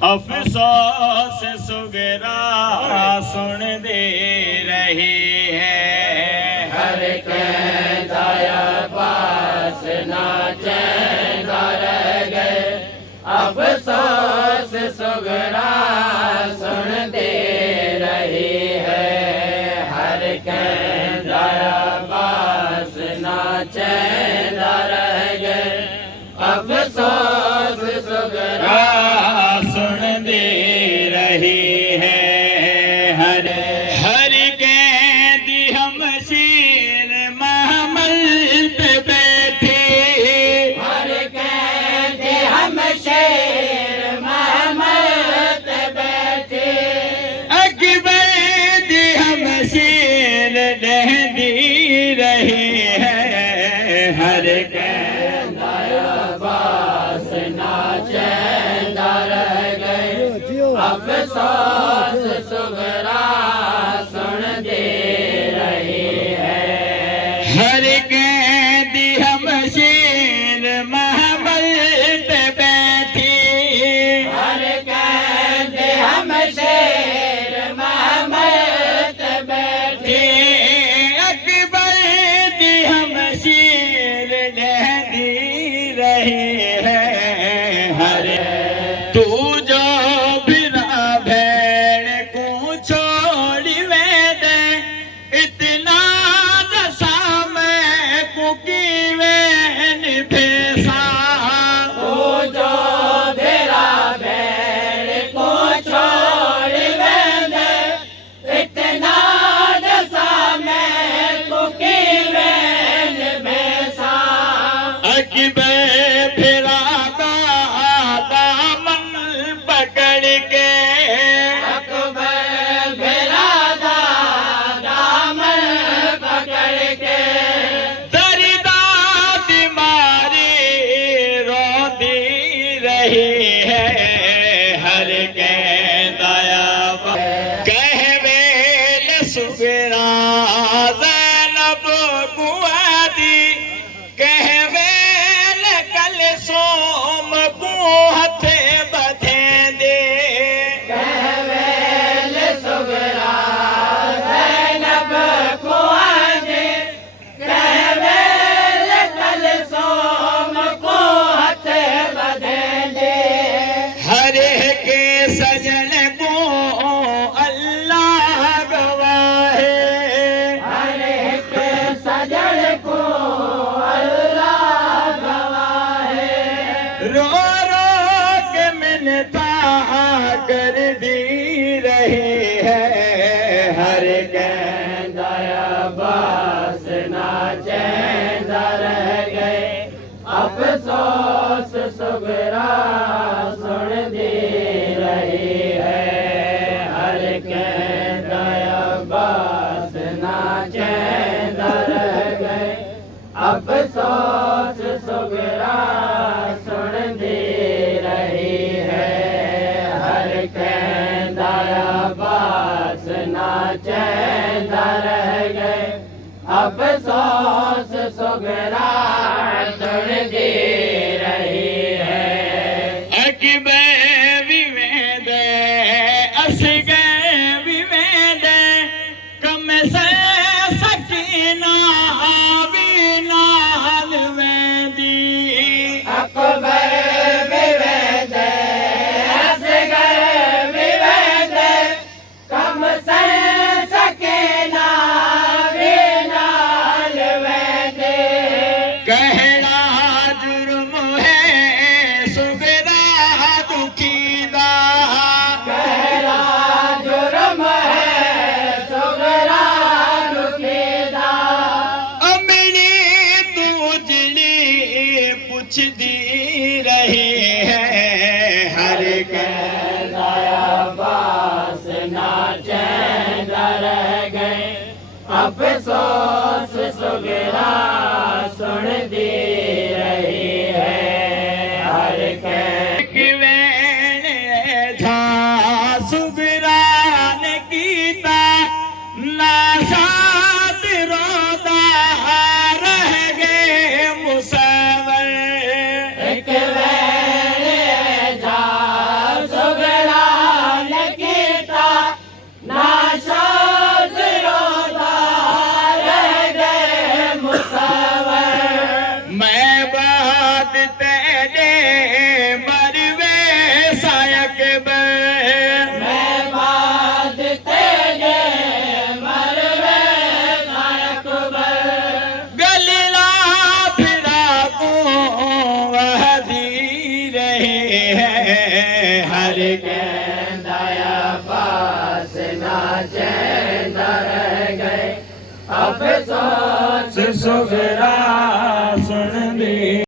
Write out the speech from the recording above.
अफसोस सुगरा सुन दे रही है। हर कहता पास ना चैंदा रह गए, अफसोस सुगरा सुन दे रही है। हर कहता पास ना चैंदा रह गए, अफसोस सुगरा सुन दे रही है। हर हर कैदी हम शीर महमल पे बैठे, हर कैदी हम शेर महमल पे बैठे, अकबर दी हम शीर लहदी रही है। हर कहता बास ना चैंदा रह गए, अफसोस सुगरा सुन दे रही है। हर कैदी हम शीर महमल पे बैठी, हर कैदी हम शेर महमल पे बैठे, अकबर दी हम शीर लहदी रही है। हर तू जो बिना भेड़ को छोड़ी वेद, इतना दशा मैं कुकी वेन भेसा। तू जो तेरा भेड़ को छोड़ वेंदे, इतना दशा मैं कुकी वेन भैसा। अकबर फिरा दामन पकड़ के, अकबर बिरादा दामन पकड़ के, दर्द मारी रोती रही है। हर कहता कहवेल सुगरा ज़ैनब कुआदी, कहवेल कल सोम को हथे बधे दे। कहवेल सुगरा ज़ैनब को आजे, कहवेल कल सोम को हथ बंधे। हर के सजन को अल्लाह गवाहे, हर एक सजन को अल्लाह गवाहे। रो रो के मिन्नता कर दी रही है। हर कहता बास ना चैंदा रह गए, अफसोस सुगरा सुन दे रही है। हर कहता बास ना चैंदा रह गए, अफसोस सुगरा सुन दे रही है। हर कहता बास ना चैंदा रह गए, अफसोस सुगरा सुन दे रही है। अकबर विवेद असगर विवेद, कम से सकीना बिनाल वेदी। अकबर विवेद असगर विवेद, कम से सकीना बिनाल वेदे। कहना जुर्म है सुगरा दुखीदा, कहरा जुर्म है सुगरा दुखीदा। अमली दूजली पुछदी रही है। हर कहता बास ना चैंदा रह गए, अफसोस सुगरा सुन दे रही है। हर कहवेन झा सुगरा ने कीता ना साथ रोदा रह गए मुसवर। एक वैन जा सुगरा ਕਹਿੰਦਾ ਅਬਾਸ ਨਾ ਚੈਂਦਾ ਰਹਿ ਗਏ ਅਫਸੋਸ ਸੁਗਰਾ ਸੁਣਦੀ